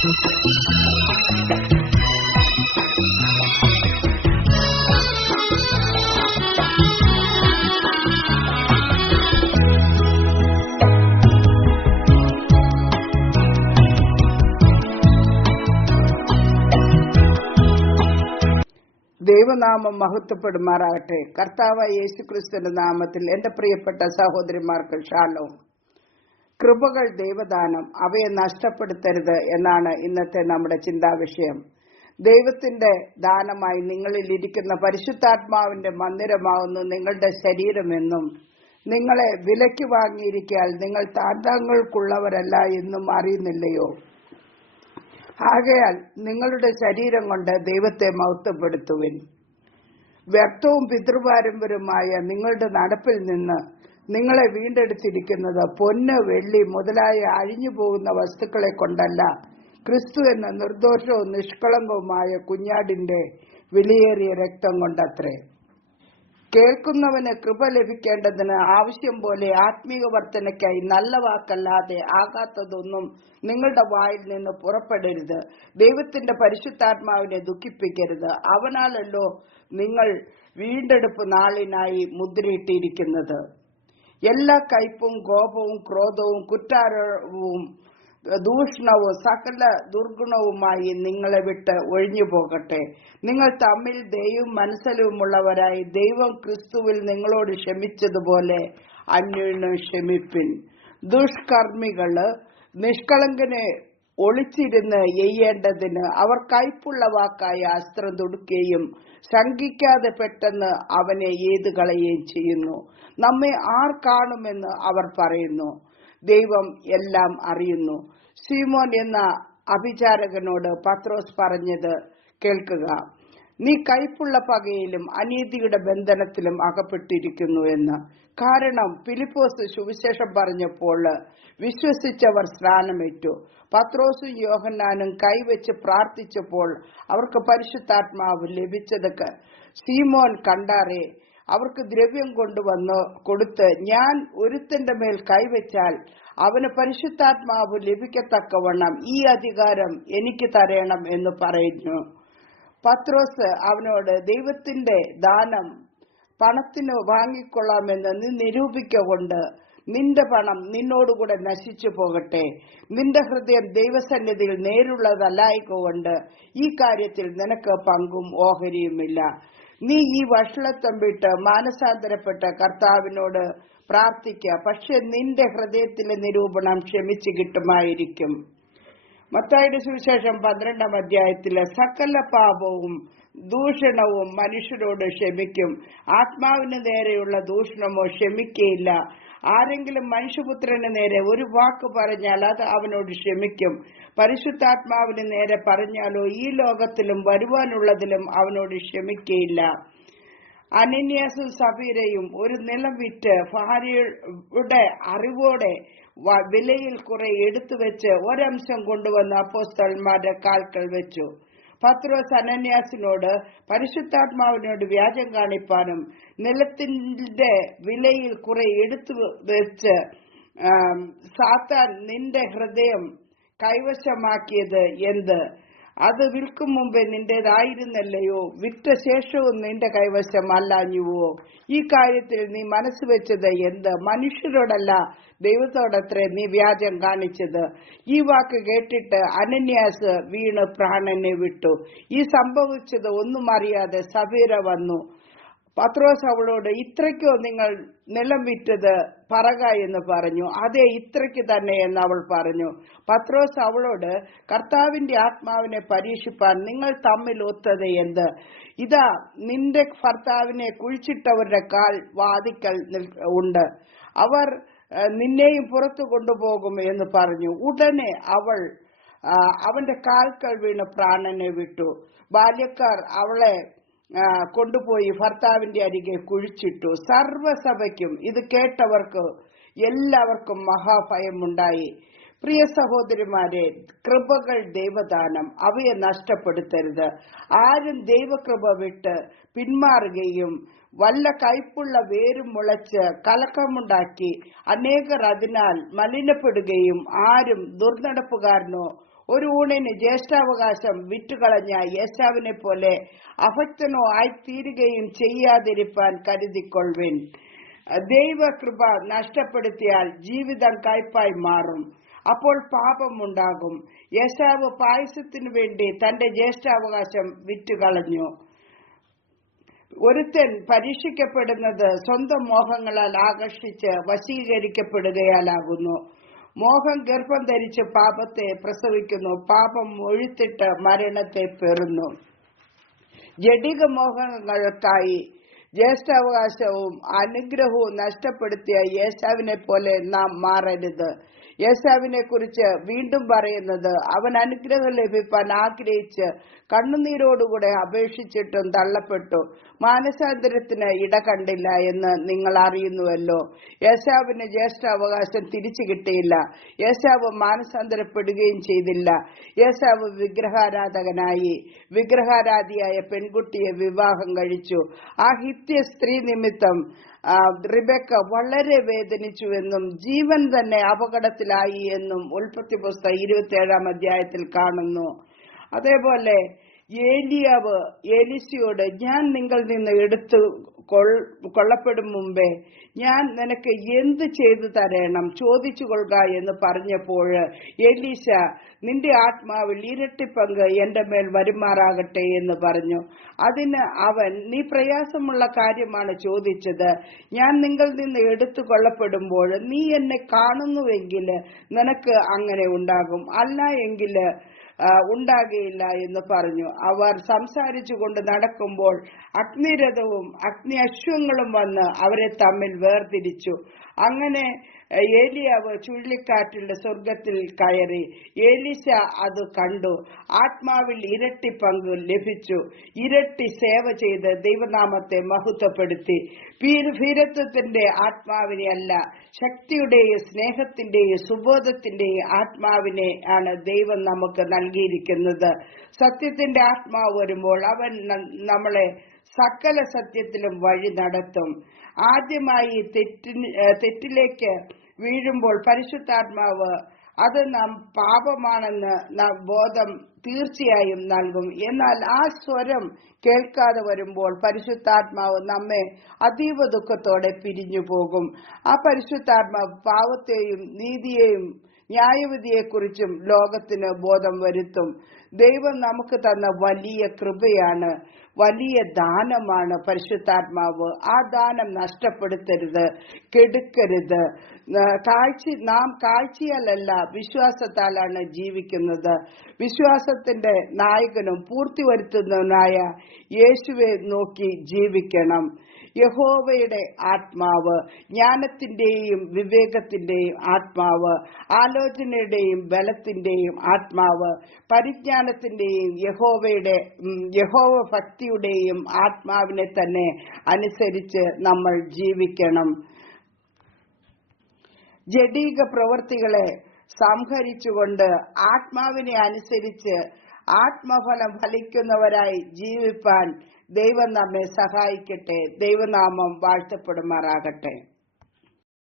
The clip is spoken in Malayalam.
ദൈവനാമം മഹത്വപ്പെടുമാറാകട്ടെ. കർത്താവായ യേശുക്രിസ്തുവിന്റെ നാമത്തിൽ എന്റെ പ്രിയപ്പെട്ട സഹോദരിമാർക്ക് ഷാലോം. കൃപകൾ ദൈവദാനം, അവയെ നഷ്ടപ്പെടുത്തരുത് എന്നാണ് ഇന്നത്തെ നമ്മുടെ ചിന്താവിഷയം. ദൈവത്തിന്റെ ദാനമായി നിങ്ങളിൽ ഇരിക്കുന്ന പരിശുദ്ധാത്മാവിന്റെ മന്ദിരമാവുന്നു നിങ്ങളുടെ ശരീരമെന്നും നിങ്ങളെ വിലയ്ക്ക് വാങ്ങിയിരിക്കാൽ നിങ്ങൾ താന്തങ്ങൾക്കുള്ളവരല്ല എന്നും അറിയുന്നില്ലയോ? ആകയാൽ നിങ്ങളുടെ ശരീരം കൊണ്ട് ദൈവത്തെ മഹത്വപ്പെടുത്തുവിൻ. വ്യർത്ഥവും പിതൃപാരമ്പര്യമായ നിങ്ങളുടെ നടപ്പിൽ നിന്ന് നിങ്ങളെ വീണ്ടെടുത്തിരിക്കുന്നത് പൊന്ന്, വെള്ളി മുതലായ അഴിഞ്ഞു പോകുന്ന വസ്തുക്കളെ കൊണ്ടല്ല, ക്രിസ്തു എന്ന നിർദോഷവും നിഷ്കളങ്കവുമായ കുഞ്ഞാടിന്റെ വിലയേറിയ രക്തം കൊണ്ടത്രേ. കേൾക്കുന്നവന് കൃപ ലഭിക്കേണ്ടതിന് ആവശ്യം പോലെ ആത്മീക വർധനയ്ക്കായി നല്ല വാക്കല്ലാതെ ആകാത്തതൊന്നും നിങ്ങളുടെ വായിൽ നിന്ന് പുറപ്പെടരുത്. ദൈവത്തിന്റെ പരിശുദ്ധാത്മാവിനെ ദുഃഖിപ്പിക്കരുത്. അവനാലല്ലോ നിങ്ങൾ വീണ്ടെടുപ്പ് നാളിനായി മുദ്രയിട്ടിരിക്കുന്നത്. എല്ലാ കയ്പും കോപവും ക്രോധവും കുറ്റാരോപവും ദൂഷണവും സകല ദുർഗുണവുമായി നിങ്ങളെ വിട്ട് ഒഴിഞ്ഞു പോകട്ടെ. നിങ്ങൾ തമ്മിൽ ദയവും മനസ്സലുമുള്ളവരായി ദൈവം ക്രിസ്തുവിൽ നിങ്ങളോട് ക്ഷമിച്ചതുപോലെ അന്യോന്യം ക്ഷമിപ്പിൻ. ദുഷ്കർമ്മികള് നിഷ്കളങ്കനെ ഒളിച്ചിരുന്ന് എയ്യേണ്ടതിന് അവർ കയ്പുള്ള വാക്കായ അസ്ത്രം തൊടുക്കുകയും ശങ്കിക്കാതെ പെട്ടെന്ന് അവനെ ഏതു കളയുകയും ചെയ്യുന്നു. നമ്മെ ആർ കാണുമെന്ന് അവർ പറയുന്നു, ദൈവം എല്ലാം അറിയുന്നു. ശീമോൻ എന്ന അഭിചാരകനോട് പത്രോസ് പറഞ്ഞത് കേൾക്കുക, നീ കയ്പുള്ള പകയിലും അനീതിയുടെ ബന്ധനത്തിലും അകപ്പെട്ടിരിക്കുന്നു എന്ന്. കാരണം ഫിലിപ്പോസ് സുവിശേഷം പറഞ്ഞപ്പോൾ വിശ്വസിച്ചവർ സ്നാനമേറ്റു. പത്രോസും യോഹന്നാനും കൈവച്ച് പ്രാർത്ഥിച്ചപ്പോൾ അവർക്ക് പരിശുദ്ധാത്മാവ് ലഭിച്ചത് ശീമോൻ കണ്ടാറേ അവർക്ക് ദ്രവ്യം കൊണ്ടുവന്ന് കൊടുത്ത്, ഞാൻ ഒരുത്തന്റെ മേൽ കൈവച്ചാൽ അവന് പരിശുദ്ധാത്മാവ് ലഭിക്കത്തക്കവണ്ണം ഈ അധികാരം എനിക്ക് തരണം എന്ന് പറയുന്നു. പത്രോസ് അവനോട്, ദൈവത്തിന്റെ ദാനം പണത്തിന് വാങ്ങിക്കൊള്ളാമെന്ന് നീ നിരൂപിക്കൊണ്ട് നിന്റെ പണം നിന്നോടുകൂടെ നശിച്ചു പോകട്ടെ. നിന്റെ ഹൃദയം ദൈവസന്നിധിയിൽ നേരുള്ളതല്ലായിക്കൊണ്ട് ഈ കാര്യത്തിൽ നിനക്ക് പങ്കും ഓഹരിയുമില്ല. നീ ഈ വഷളത്വം വിട്ട് മാനസാന്തരപ്പെട്ട കർത്താവിനോട് പ്രാർത്ഥിക്ക, പക്ഷെ നിന്റെ ഹൃദയത്തിലെ നിരൂപണം ക്ഷമിച്ചു കിട്ടുമായിരിക്കും. മത്തായിയുടെ സുവിശേഷം 12-ാം അധ്യായത്തിലെ സകല പാപവും ദൂഷണവും മനുഷ്യരോട് ക്ഷമിക്കും, ആത്മാവിന് നേരെയുള്ള ദൂഷണമോ ക്ഷമിക്കയില്ല. ആരെങ്കിലും മനുഷ്യപുത്രന് നേരെ ഒരു വാക്ക് പറഞ്ഞാൽ അത് അവനോട് ക്ഷമിക്കും. പരിശുദ്ധാത്മാവിന് നേരെ പറഞ്ഞാലോ ഈ ലോകത്തിലും വരുവാനുള്ളതിലും അവനോട് ക്ഷമിക്കയില്ല. അനന്യാസും സഫീരയും ഒരു നിലം വിറ്റ് ഭാര്യയുടെ അറിവോടെ വിലയിൽ കുറെ എടുത്തു വെച്ച് ഒരംശം കൊണ്ടുവന്ന് അപ്പോസ്തലന്മാരുടെ കാൽക്കൽ വെച്ചു. പത്രോസ് അനന്യാസിനോട് പരിശുദ്ധാത്മാവിനോട് വ്യാജം കാണിപ്പാനും നിലത്തിന്റെ വിലയിൽ കുറെ എടുത്തു വെച്ച് സാത്താൻ നിന്റെ ഹൃദയം കൈവശമാക്കിയത് എന്ത്? അത് വിൽക്കും മുമ്പേ നിന്റേതായിരുന്നല്ലയോ? വിറ്റ ശേഷവും നിന്റെ കൈവശം അല്ലാഞ്ഞുവോ? ഈ കാര്യത്തിൽ നീ മനസ്സ് വെച്ചത് എന്ത്? മനുഷ്യരോടല്ല ദൈവത്തോടത്രേ നീ വ്യാജം കാണിച്ചത്. ഈ വാക്ക് കേട്ടിട്ട് അനന്യാസ് വീണ് പ്രാണനെ വിട്ടു. ഈ സംഭവിച്ചത് ഒന്നും അറിയാതെ സഫീര വന്നു. പത്രോസ് അവളോട്, ഇത്രയ്ക്കോ നിങ്ങൾ നിലം വിറ്റത് പറക എന്ന് പറഞ്ഞു. അതെ, ഇത്രയ്ക്ക് തന്നെ എന്ന് അവൾ പറഞ്ഞു. പത്രോസ് അവളോട്, കർത്താവിന്റെ ആത്മാവിനെ പരീക്ഷിപ്പാൻ നിങ്ങൾ തമ്മിൽ ഒത്തത് എന്ത്? ഇതാ നിന്റെ ഭർത്താവിനെ കുഴിച്ചിട്ടവരുടെ കാൽ വാതിക്കൽ ഉണ്ട്, അവർ നിന്നെയും പുറത്തു കൊണ്ടുപോകും എന്ന് പറഞ്ഞു. ഉടനെ അവൾ അവന്റെ കാൽക്കൽ വീണ് പ്രാണനെ വിട്ടു. ബാല്യക്കാർ അവളെ കൊണ്ടുപോയി ഭർത്താവിന്റെ അരികെ കുഴിച്ചിട്ടു. സർവ്വസഭയ്ക്കും ഇത് കേട്ടവർക്ക് എല്ലാവർക്കും മഹാഭയമുണ്ടായി. പ്രിയ സഹോദരിമാരെ, കൃപകൾ ദൈവദാനം, അവയെ നഷ്ടപ്പെടുത്തരുത്. ആരും ദൈവകൃപ വിട്ട് പിന്മാറുകയും വല്ല കയ്പുള്ള വേരും മുളച്ച് കലക്കമുണ്ടാക്കി അനേകർ അതിനാൽ മലിനപ്പെടുകയും ആരും ദുർനടപ്പുകാരനോ ഒരു ഊണിന് ജ്യേഷ്ഠാവകാശം വിറ്റുകളഞ്ഞ യേശാവിനെ പോലെ അഭക്തനോ ആയിത്തീരുകയും ചെയ്യാതിരിപ്പാൻ കരുതിക്കൊള്ളുവിൻ. ദൈവകൃപ നഷ്ടപ്പെടുത്തിയാൽ ജീവിതം കയ്പായി മാറും. അപ്പോൾ പാപമുണ്ടാകും. യേശാവ് പായസത്തിനു വേണ്ടി തന്റെ ജ്യേഷ്ഠാവകാശം വിറ്റുകളഞ്ഞു. ഒരുത്തൻ പരീക്ഷിക്കപ്പെടുന്നത് സ്വന്തം മോഹങ്ങളാൽ ആകർഷിച്ച് വശീകരിക്കപ്പെടുകയാലാകുന്നു. മോഹം ഗർഭം ധരിച്ച് പാപത്തെ പ്രസവിക്കുന്നു. പാപം ഒഴുത്തിട്ട് മരണത്തെ പെറുന്നു. ജഡിക മോഹങ്ങൾക്കായി ജ്യേഷ്ഠാവകാശവും അനുഗ്രഹവും നഷ്ടപ്പെടുത്തിയ യേശാവിനെ പോലെ നാം മാറരുത്. യേശാവിനെ കുറിച്ച് വീണ്ടും പറയുന്നത്, അവൻ അനുഗ്രഹം ലഭിപ്പാൻ ആഗ്രഹിച്ച് കണ്ണുനീരോടുകൂടെ അപേക്ഷിച്ചിട്ടും തള്ളപ്പെട്ടു, മാനസാന്തരത്തിന് ഇട കണ്ടില്ല എന്ന് നിങ്ങൾ അറിയുന്നുവല്ലോ. യേശാവിന് ജ്യേഷ്ഠാവകാശം തിരിച്ചു കിട്ടിയില്ല. യേശാവ് മാനസാന്തരപ്പെടുകയും ചെയ്തില്ല. യേശാവ് വിഗ്രഹാരാധകനായി. വിഗ്രഹാരാധിയായ പെൺകുട്ടിയെ വിവാഹം കഴിച്ചു. ആ ഹിത്യ സ്ത്രീ നിമിത്തം റിബെക്ക വളരെ വേദനിച്ചുവെന്നും ജീവൻ തന്നെ അപകടത്തിലായി എന്നും ഉൽപ്പത്തി പുസ്തകം 27-ാം അധ്യായത്തിൽ കാണുന്നു. അതേപോലെ ഏലിയാവ് എലീശയോട്, ഞാൻ നിങ്ങൾ നിന്ന് എടുത്തു കൊള്ളപ്പെടും മുമ്പേ ഞാൻ നിനക്ക് എന്ത് ചെയ്തു തരണം, ചോദിച്ചു കൊള്ളുക എന്ന് പറഞ്ഞപ്പോൾ എലീശ, നിന്റെ ആത്മാവിൽ ഇരട്ടി പങ്ക് എന്റെ മേൽ വരുമാറാകട്ടെ എന്ന് പറഞ്ഞു. അതിന് അവൻ, നീ പ്രയാസമുള്ള കാര്യമാണ് ചോദിച്ചത്. ഞാൻ നിങ്ങൾ നിന്ന് എടുത്തു കൊള്ളപ്പെടുമ്പോൾ നീ എന്നെ കാണുന്നുവെങ്കിൽ നിനക്ക് അങ്ങനെ ഉണ്ടാകും, അല്ല എങ്കിൽ ഉണ്ടാകുകയില്ല എന്ന് പറഞ്ഞു. അവർ സംസാരിച്ചു കൊണ്ട് നടക്കുമ്പോൾ അഗ്നിരഥവും അഗ്നി അശ്വങ്ങളും വന്ന് അവരെ തമ്മിൽ വേർതിരിച്ചു. അങ്ങനെ ഏലിയാവ് ചുഴലിക്കാറ്റിന്റെ സ്വർഗത്തിൽ കയറി. എലീശ അത് കണ്ടു. ആത്മാവിൽ ഇരട്ടി പങ്ക് ലഭിച്ചു. ഇരട്ടി സേവ ചെയ്ത് ദൈവനാമത്തെ മഹത്വപ്പെടുത്തി. ഭീരത്വത്തിന്റെ ആത്മാവിനെ അല്ല, ശക്തിയുടെയും സ്നേഹത്തിന്റെയും സുബോധത്തിന്റെയും ആത്മാവിനെ ആണ് ദൈവം നമുക്ക് നൽകിയിരിക്കുന്നത്. സത്യത്തിന്റെ ആത്മാവ് വരുമ്പോൾ അവൻ നമ്മളെ സകല സത്യത്തിലും വഴി നടത്തും. ആദ്യമായി തെറ്റിലേക്ക് വീഴുമ്പോൾ പരിശുദ്ധാത്മാവ് അത് നാം പാപമാണെന്ന് നാം ബോധം തീർച്ചയായും നൽകും. എന്നാൽ ആ സ്വരം കേൾക്കാതെ വരുമ്പോൾ പരിശുദ്ധാത്മാവ് നമ്മെ അതീവ ദുഃഖത്തോടെ പിരിഞ്ഞു പോകും. ആ പരിശുദ്ധാത്മാവ് പാവത്തെയും നീതിയെയും ന്യായവിധിയെക്കുറിച്ചും ലോകത്തിന് ബോധം വരുത്തും. ദൈവം നമുക്ക് തന്ന വലിയ കൃപയാണ്, വലിയ ദാനമാണ് പരിശുദ്ധാത്മാവ്. ആ ദാനം നഷ്ടപ്പെടുത്തരുത്, കെടുക്കരുത്. നാം കാഴ്ചയാലല്ല വിശ്വാസത്താലാണ് ജീവിക്കുന്നത്. വിശ്വാസത്തിന്റെ നായകനും പൂർത്തി വരുത്തുന്നവനായ യേശുവെ നോക്കി ജീവിക്കണം. യഹോവയുടെ ആത്മാവ് ജ്ഞാനത്തിന്റെയും വിവേകത്തിന്റെയും ആത്മാവ്, ആലോചനയുടെയും ബലത്തിന്റെയും ആത്മാവ്, പരിജ്ഞാനത്തിന്റെയും യഹോവ ഭക്തിയുടെയും ആത്മാവിനെ തന്നെ അനുസരിച്ച് നമ്മൾ ജീവിക്കണം. ജഡീക പ്രവൃത്തികളെ സംഹരിച്ചുകൊണ്ട് ആത്മാവിനെ അനുസരിച്ച് ആത്മഫലം ഫലിക്കുന്നവരായി ജീവിപ്പാൻ ദൈവം നമ്മെ സഹായിക്കട്ടെ. ദൈവനാമം വാഴ്ത്തപ്പെടുമാറാകട്ടെ.